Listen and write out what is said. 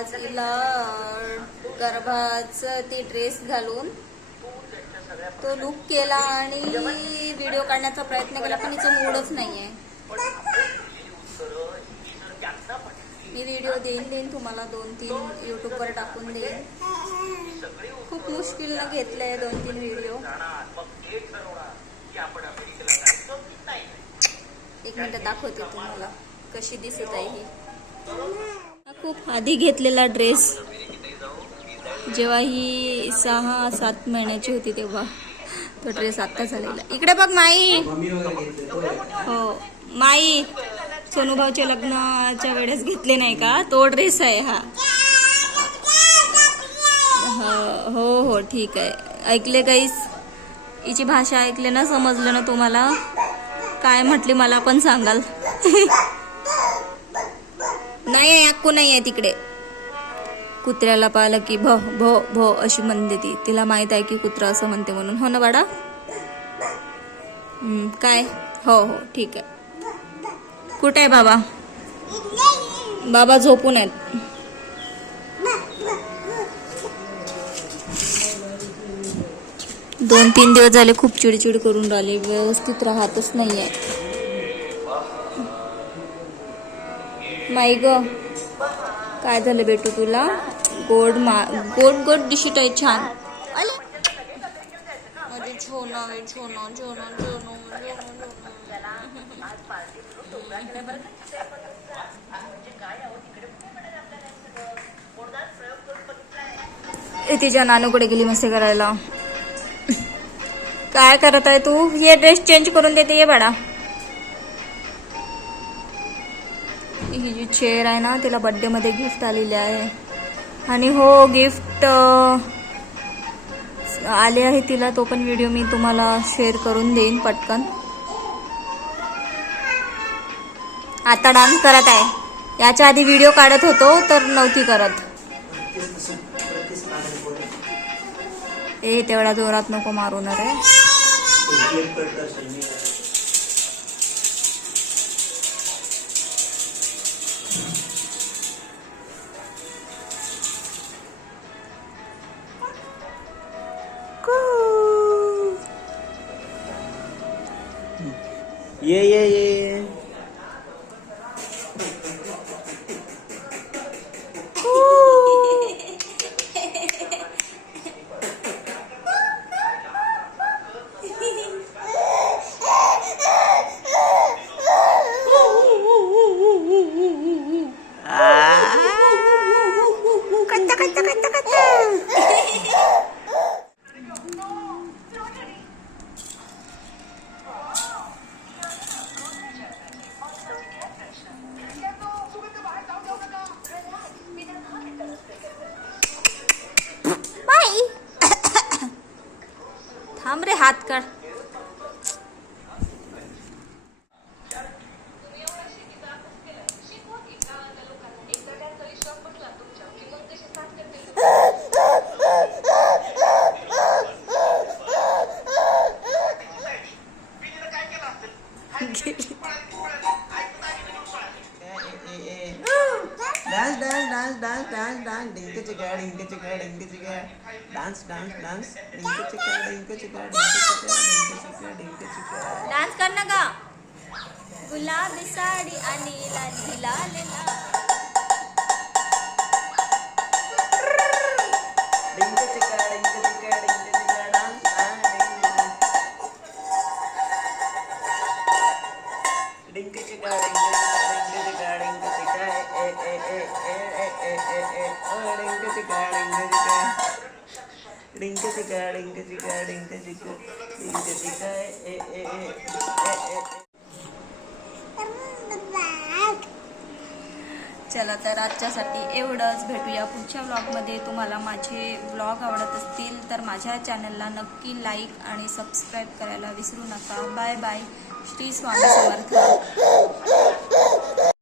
आज हिला गर्भाचं ते ड्रेस घालून तो लुक केला आणि व्हिडिओ काढण्याचा प्रयत्न केला पण हिचा मूडच नाहीये. मी व्हिडिओ देईन देईन तुम्हाला दोन तीन युट्यूबवर टाकून देईन. खूप मुश्किलनं घेतलंय दोन तीन व्हिडिओ एक मिनिट दाखवते तुम्हाला कशी दिसत आहे ही. खूप आधी घेतलेला ड्रेस. जेव्हा ही सहा सात महिन्याची होती तेव्हा तो ड्रेस आता झालेला. इकडे बघ माई. हो. माई सोनूभाऊच्या लग्नाच्या वेळेस घेतले नाही का? तो ड्रेस आहे हा. हो हो हो ठीक आहे. ऐकले काहीच हिची भाषा ऐकले ना समजलं ना तुम्हाला? काय म्हटली मला पण सांगाल. नाही आहे अक्कू नाही आहे तिकडे. कुत्र्याला पाहिलं की भ भो भो अशी म्हणते ती. तिला माहीत आहे की कुत्रा असं म्हणते म्हणून. हो ना बाडा काय? हो हो ठीक आहे. कुठे आहे बाबा? बाबा झोपून आहेत. दोन तीन दिवस झाले खूप चिडचिड करून राहिले. व्यवस्थित राहतच आहे माई ग. काय झालं बेटू तुला? गोड मा गोड गोड डिशीट आहे छान. तिच्या नानूकडे गेली मस्ती करायला. काय करत आहे तू? ये ड्रेस चेंज करून देते ये बाळा. ही जी चेअर आहे ना तिला बड्डेमध्ये गिफ्ट आलेली आहे. आणि हो गिफ्ट आले आहे तिला तो पण व्हिडिओ मी तुम्हाला शेअर करून देईन पटकन. आता डान्स करत आहे. याच्या आधी व्हिडिओ काढत होतो तर नव्हती करत. ए तेवढा जोरात नको मारून ना रे. Yeah, yeah, yeah. हमरे हाथ कर। डान्स डान्स डान्स डान्स डिंक चिका डिंक चिका डिंक चिका डान्स डान्स डान्स डिंक चिका डिंक चिका डिंक चिका डिंक चिका डान्स कर ना का गुलाबी साडी आणि लाली लाल. डिंक चिका डिंक चिका डिंक चिका डान्स डान्स डिंक चिका डिंक चिका डिंक डिंक चिका डिंक चिका डिंक चिका डिंक चिका डिंक चिका डिंक चिका ए ए ए ए ए चला तर आजच्यासाठी एवढंच. भेटूया पुढच्या व्लॉगमध्ये तुम्हाला माझे व्लॉग आवडत असतील तर माझ्या चॅनलला नक्की लाईक आणि सबस्क्राईब करायला विसरू नका. Bye bye Shri Swami Samarth.